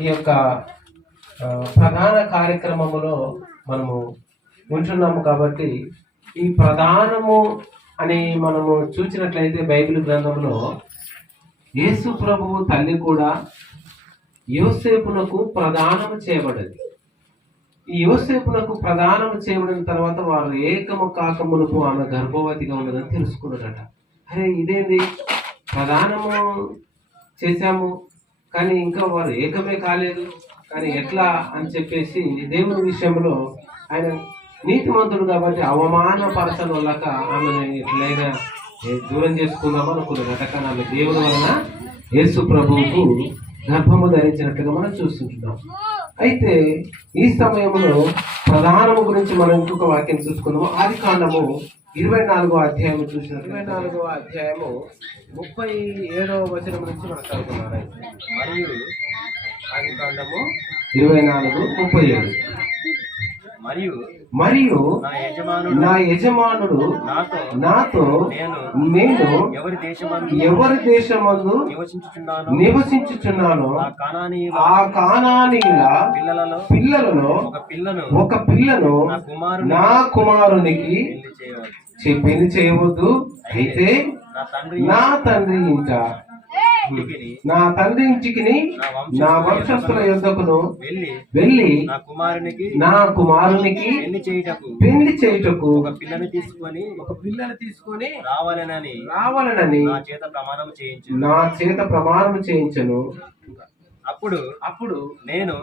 ఈ యొక్క ప్రధాన కార్యక్రమములో మనము ఉంటున్నాము కాబట్టి ఈ ప్రధానము అని మనము చూసినట్లయితే బైబిల్ గ్రంథంలో యేసు ప్రభువు తల్లి కూడా యోసేపునకు ప్రదానం చేయబడింది. ఈ యోసేపునకు ప్రదానం చేయబడిన తర్వాత వారు ఏకము కాకమునకు ఆమె గర్భవతిగా ఉన్నదని తెలుసుకున్నారట. అరే ఇదేంది? ప్రధానము చేశాము? కానీ ఇంకా వారు ఏకమే కాలేదు. కానీ ఎట్లా అని చెప్పేసి దేవుని విషయంలో ఆయన నీతిమంతుడు కాబట్టి అవమానపరచని వాళ్ళక ఆమెను ఎట్లయినా దూరం చేసుకుందాం కొన్ని కానీ ఆమె దేవుని వలన యేసు ప్రభువుకు గర్భము ధరించినట్లుగా మనం చూస్తుంటున్నాం. అయితే ఈ సమయంలో ప్రధానము గురించి మనం ఇంకొక వాక్యం చూసుకుందాము. ఆది కాండము ఇరవై నాలుగో అధ్యాయము చూసిన ఇరవై నాలుగో అధ్యాయము ముప్పై ఏడవ వచనం నుంచి చదువుకున్నాం మరియు ఆది కాండము ఇరవై నాలుగు ముప్పై ఏడు. మరియు మరియు నా యజమానుడు నా యజమానుడు నాతో నాతో నేను ఎవరి దేశమందు నివసించుచున్నానో? నివసించుచున్నానో? ఆ కానానీయుల పిల్లలలో ఒక పిల్లను ఒక పిల్లను నా కుమారుని నా కుమారునికి చెప్పింది చేయవద్దు. అయితే నా తండ్రి నా తండ్రి ఇంట నా తండ్రి ఇంటికి నా వంశస్థుల యుద్ధకును వెళ్ళి వెళ్ళి నా కుమారునికి నా కుమారునికి పెళ్ళి చేయుటకు పెళ్ళి చేయుటకు ఒక పిల్లని తీసుకొని ఒక పిల్లని తీసుకొని రావాలనని రావాలనని నా చేత ప్రమాణం చేయించు నా చేత ప్రమాణం చేయించను. అప్పుడు అప్పుడు నేను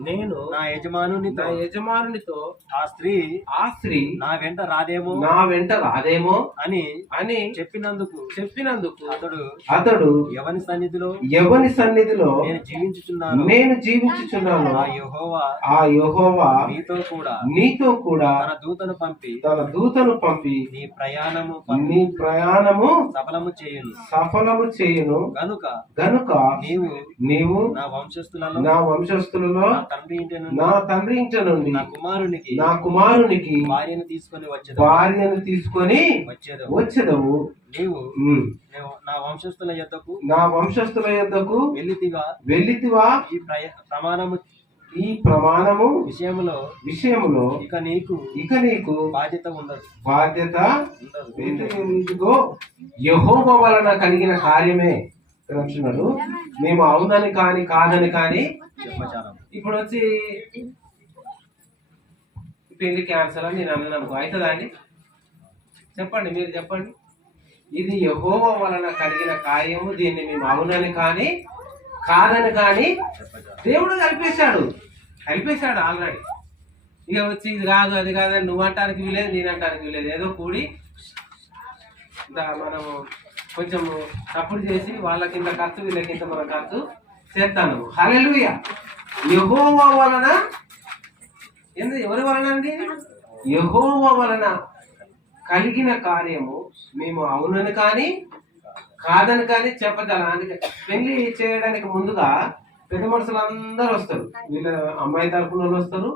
నేను నా యజమానునితో నా యజమానునితో ఆ స్త్రీ ఆ స్త్రీ నా వెంట రాదేమో నా వెంట రాదేమో అని అని చెప్పినందుకు చెప్పినందుకు అతడు అతడు ఎవని సన్నిధిలో ఎవని సన్నిధిలో నేను జీవించుచున్నాను. నేను జీవించుచున్నాను. ఆ యెహోవా ఆ యెహోవా నీతో కూడా నీతో కూడా తన దూతను పంపి తన దూతను పంపి నీ ప్రయాణము నీ ప్రయాణము సఫలము చేయును. సఫలము చేయును. గనుక గనుక నీవు నీవు నా వంశస్థులలో నా వంశస్థులలో తండ్రి నా తండ్రి ఇంట నుండి నా కుమారునికి నా కుమారునికి భార్యను తీసుకొని వచ్చేది భార్యను తీసుకొని వచ్చేది వచ్చేదవు. నీవు నా వంశస్థుల యొద్దకు నా వంశస్థుల యొద్దకు వెళ్ళితిగా వెళ్ళితివా? ఈ ప్రయ- ప్రమాణము ఈ ప్రమాణము విషయములో విషయములో ఇక నీకు ఇక నీకు బాధ్యత ఉండదు. బాధ్యత ఇదిగో యహోవ వలన కలిగిన కార్యమే. మేము అవునని కాని కాదని కానీ చెప్పచారం ఇప్పుడు వచ్చి పెళ్ళి క్యాన్సర్ అని నేను అన్నాను అవుతుందా అండి? చెప్పండి మీరు చెప్పండి. ఇది యహోవ వలన కలిగిన కార్యము దీన్ని మేము అవునని కానీ కాదని కానీ దేవుడు కలిపేశాడు కలిపేశాడు ఆల్రెడీ ఇక వచ్చి ఇది కాదు అది కాదని నువ్వు అంటానికి వీలేదు నేను అంటానికి వీలేదు. ఏదో కూడి మనము కొంచెం తప్పుడు చేసి వాళ్ళ కింద ఖర్చు వీళ్ళకింత మన ఖర్చు చేస్తాను హలెలుయ యహోవా వలన? ఎందు ఎవరి వలన అండి? యహోవా వలన కలిగిన కార్యము మేము అవునని కానీ కాదని కానీ చెప్పగల. అందుకే పెళ్ళి చేయడానికి ముందుగా పెద్ద మనుషులు అందరూ వస్తారు. వీళ్ళ అమ్మాయి తరపున వాళ్ళు వస్తారు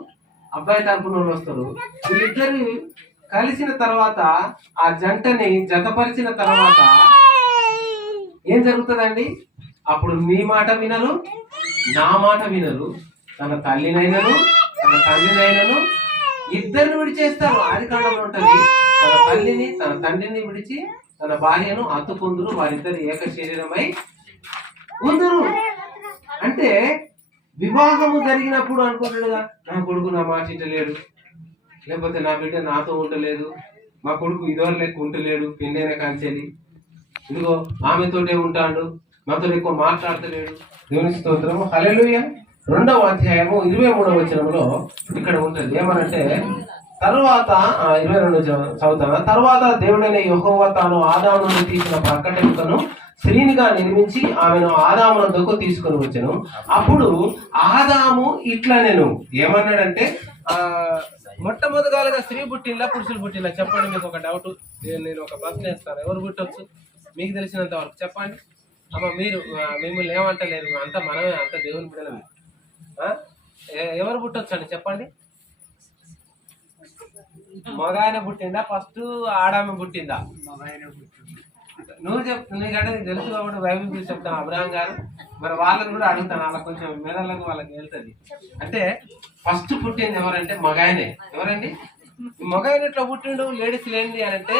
అబ్బాయి తరపున వాళ్ళు వస్తారు. వీళ్ళిద్దరు కలిసిన తర్వాత ఆ జంటని జతపరిచిన తర్వాత ఏం జరుగుతుందండి? అప్పుడు మీ మాట వినరు నా మాట వినరు తన తల్లినైనను తన తండ్రినైనను ఇద్దరిని విడిచేస్తారు. ఆదికాండంలో ఉంటుంది. తన తల్లిని తన తండ్రిని విడిచి తన భార్యను అత్తుకుందరు వారిద్దరు ఏక శరీరమై ఉందరు. అంటే వివాహము జరిగినప్పుడు అనుకుంటాడుగా నా కొడుకు నా మాట ఇంటలేడు లేకపోతే నా బిడ్డ నాతో ఉండలేదు. మా కొడుకు ఇదివరకు లెక్క ఉండలేడు పెళ్ళైన కాంచెలి. ఇదిగో ఆమెతోటే ఉంటాడు. మాతో ఎక్కువ మాట్లాడతలేడు. దేవుని స్తోత్రము. హలెలుయ రెండవ అధ్యాయము ఇరవై మూడవ వచనంలో ఇక్కడ ఉంటుంది. ఏమనంటే తరువాత ఇరవై రెండు చదువుతాను తర్వాత దేవుడైన యహోవ తాను ఆదాము తీసిన ప్రకటనను స్త్రీనిగా నిర్మించి ఆమెను ఆదామునందుకు తీసుకొని వచ్చాను. అప్పుడు ఆదాము ఇట్లా నేను ఏమన్నాడంటే ఆ మొట్టమొదటిగా స్త్రీ పుట్టిల్లా పురుషులు పుట్టిల్లా చెప్పండి మీకు ఒక డౌట్ నేను ఒక ప్రశ్న వేస్తాను. ఎవరు పుట్టొచ్చు? మీకు తెలిసినంత వరకు చెప్పండి. అమ్మ మీరు మిమ్మల్ని ఏమంటలేరు అంత మనమే అంత దేవుని బిడ్డలమే? ఎ- ఎవరు పుట్టొచ్చు అండి చెప్పండి? మగ ఆయన పుట్టిందా? ఫస్ట్ ఆడామె పుట్టిందా? నువ్వు చెప్ నీకంటే నీకు తెలుసు కాబట్టి బైబిల్ చూసి చెప్తాను అబ్రహం గారు. మరి వాళ్ళని కూడా అడుగుతాను వాళ్ళ కొంచెం మెదళ్ళకు వాళ్ళకి వెళ్తుంది. అంటే ఫస్ట్ పుట్టింది ఎవరంటే మగాయనే. ఎవరండి? మగాయన ఇట్లా పుట్టిండు? లేడీస్ లేండి అని అంటే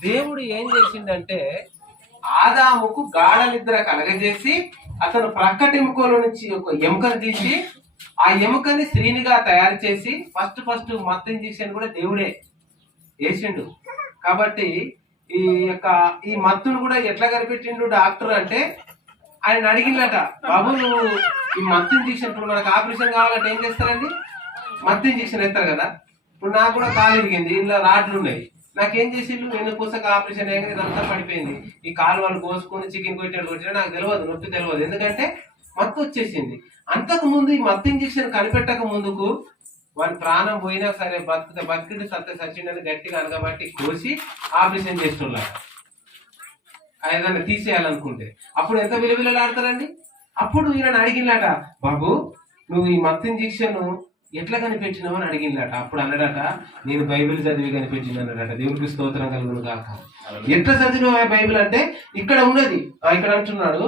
దేవుడు ఏం చేసిండంటే ఆదాముకు గాఢ నిద్ర కలగజేసి అతను ప్రక్కటెముకలో నుంచి ఒక ఎముకను తీసి ఆ ఎముకని శ్రీనిగా తయారు చేసి ఫస్ట్ ఫస్ట్ మత్తు ఇంజక్షన్ కూడా దేవుడే వేసిండు కాబట్టి ఈ యొక్క ఈ మత్తును కూడా ఎట్లా కనిపెట్టిండు డాక్టర్ అంటే ఆయన అడిగిందట బాబు నువ్వు ఈ మత్తు ఇంజక్షన్ ఇప్పుడు మనకు ఆపరేషన్ కావాలంటే ఏం చేస్తారండి? మత్తు ఇంజక్షన్ వేస్తారు కదా. ఇప్పుడు నాకు కూడా కాలు ఇరిగింది ఇందులో రాడ్లు ఉన్నాయి. నాకేం చేసిండు నేను పుస్తక ఆపరేషన్ అయ్యాక ఇదంతా పడిపోయింది. ఈ కాలు వాళ్ళు కోసుకొని చికెన్ కొట్టాడు కొట్టినా నాకు తెలియదు నొప్పి తెలియదు ఎందుకంటే మత్తు వచ్చేసింది. అంతకు ముందు ఈ మత్తు ఇంజెక్షన్ కనిపెట్టక ముందుకు వాని ప్రాణం పోయినా సరే బతుకుతే బతికితే సత్య సచ్చిండని గట్టిగా అనగబట్టి కోసి ఆపరేషన్ చేస్తున్నారు. ఏదైనా తీసేయాలనుకుంటే. అప్పుడు ఎంత విలువిలలాడతారండి అప్పుడు ఈయన అడిగినట బాబు నువ్వు ఈ మత్తు ఇంజక్షన్ ఎట్లా కనిపెట్టినావు అని అడిగినట అప్పుడు అన్నాడట నేను బైబిల్ చదివి కనిపెట్టిన అన్నాడట. దేవుడికి స్తోత్రం కలుగును కాక ఎట్లా చదివినావు బైబిల్ అంటే ఇక్కడ ఉన్నది. ఇక్కడ అంటున్నాడు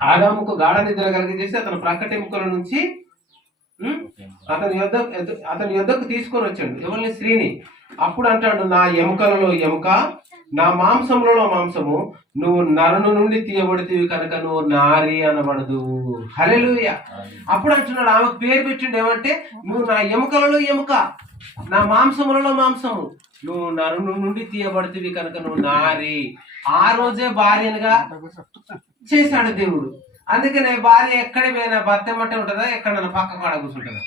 ఆదాముకు గాఢ నిద్ర కలిగజేసి అతను ప్రక్కటెముకల నుంచి ఉమ్, అతని యొద్ద అతని యొద్దకు తీసుకొని వచ్చాడు. ఎవరిని? స్త్రీని. అప్పుడు అంటాడు నా ఎముకలలో ఎముక నా మాంసములలో మాంసము నువ్వు నరును నుండి తీయబడితివి కనుక నువ్వు నారి అనబడదు. హలెలుయ అప్పుడు అంటున్నాడు ఆమెకు పేరు పెట్టిండు ఏమంటే నువ్వు నా ఎముకలలో ఎముక నా మాంసములలో మాంసము నువ్వు నరును నుండి తీయబడితివి కనుక నువ్వు నారి. ఆ రోజే భార్యనుగా చేశాడు దేవుడు. అందుకనే భార్య ఎక్కడ పోయినా భర్త మట్టే ఉంటుందా? ఎక్కడ పక్క కాడ కూర్చుంటుందా?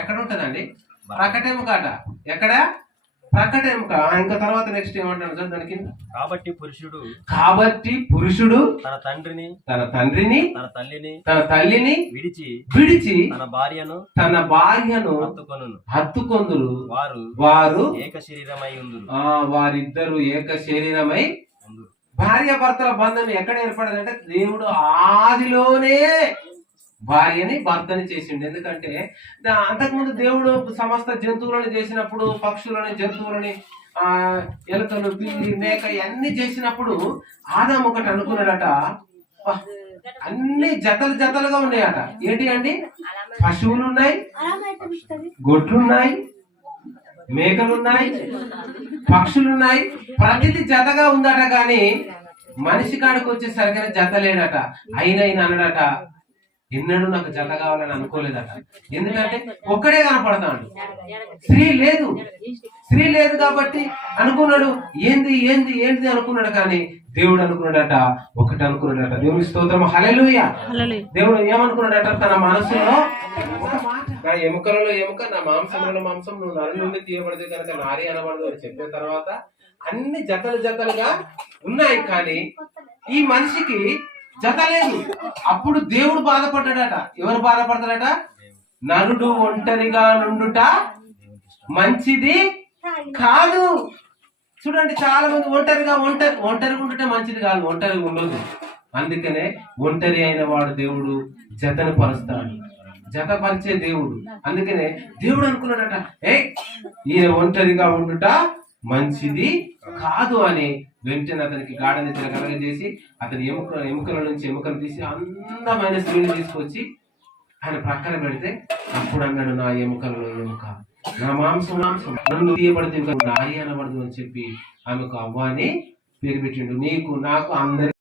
ఎక్కడ ఉంటుందండి? ప్రకటెముకాట ఎక్కడ? ప్రకటెముక ఇంకా తర్వాత నెక్స్ట్ ఏమంటాడు సార్ కాబట్టి పురుషుడు కాబట్టి పురుషుడు తన తండ్రిని తన తండ్రిని తన తల్లిని తన తల్లిని విడిచి విడిచి తన భార్యను తన భార్యను హత్తుకొనును. హత్తుకొందురు. వారు వారు ఏక శరీరమై ఉందురు. ఆ వారిద్దరు ఏక శరీరమై ఉందురు. భార్య భర్తల బంధం ఎక్కడ ఏర్పడదంటే దేవుడు ఆదిలోనే భార్యని భర్తని చేసిండు. ఎందుకంటే అంతకుముందు దేవుడు సమస్త జంతువులను చేసినప్పుడు పక్షులని జంతువులని ఆ ఎలుకలు పిల్లి మేక ఇవన్నీ చేసినప్పుడు ఆదాం ఒకటి అనుకున్నాడట. అన్ని జతలు జతలుగా ఉన్నాయట. ఏంటి అండి? పశువులు ఉన్నాయి గొడ్లున్నాయి మేకలున్నాయి పక్షులున్నాయి. ప్రతిది జతగా ఉందట కానీ మనిషి కాడికి వచ్చేసరికి జత లేడట అయిన ఈయన అన్నాడట ఎన్నడూ నాకు జత కావాలని అనుకోలేదట. ఎందుకంటే ఒక్కడే కనపడతాడు. స్త్రీ లేదు. స్త్రీ లేదు కాబట్టి అనుకున్నాడు ఏంది ఏంది ఏంది అనుకున్నాడు కానీ దేవుడు అనుకున్నాడట ఒకటి అనుకున్నాడట. దేవుని స్తోత్రం. హల్లెలూయా. దేవుడు ఏమనుకున్నాడట? తన మనసులో నా ఎముకలలో ఎముక నా మాంసంలో మాంసం నువ్వు నరు నుండి తీయబడితే కనుక నారి అనబడదు అని చెప్పిన తర్వాత అన్ని జతలు జతలుగా ఉన్నాయి కానీ ఈ మనిషికి జత లేదు అప్పుడు దేవుడు బాధపడ్డాడట. ఎవరు బాధపడతాడట నరుడు ఒంటరిగా నుండుట మంచిది కాదు. చూడండి చాలా మంది ఒంటరిగా ఒంటరి ఒంటరిగా ఉండుట మంచిది కాదు. ఒంటరిగా ఉండదు అందుకనే ఒంటరి అయిన వాడు దేవుడు జతను పరుస్తాడు జత పరిచే దేవుడు. అందుకనే దేవుడు అనుకున్నాడట ఏ ఈయన ఒంటరిగా ఉండుట మంచిది కాదు అని వెంటనే అతనికి గాఢ నిద్ర కలగజేసి అతని ఎముక ఎముకల నుంచి ఎముకలు తీసి అందమైన స్త్రీని తీసుకొచ్చి ఆయన ప్రక్కన పెడితే అప్పుడు అన్నాడు నా ఎముకలలో ఎముక. నా మాంసం మాంసం. నన్ను తీయబడితే నాయి అనబడదు అని చెప్పి ఆమెకు అవ్వాని పేరు పెట్టిండు. నీకు నాకు అందరి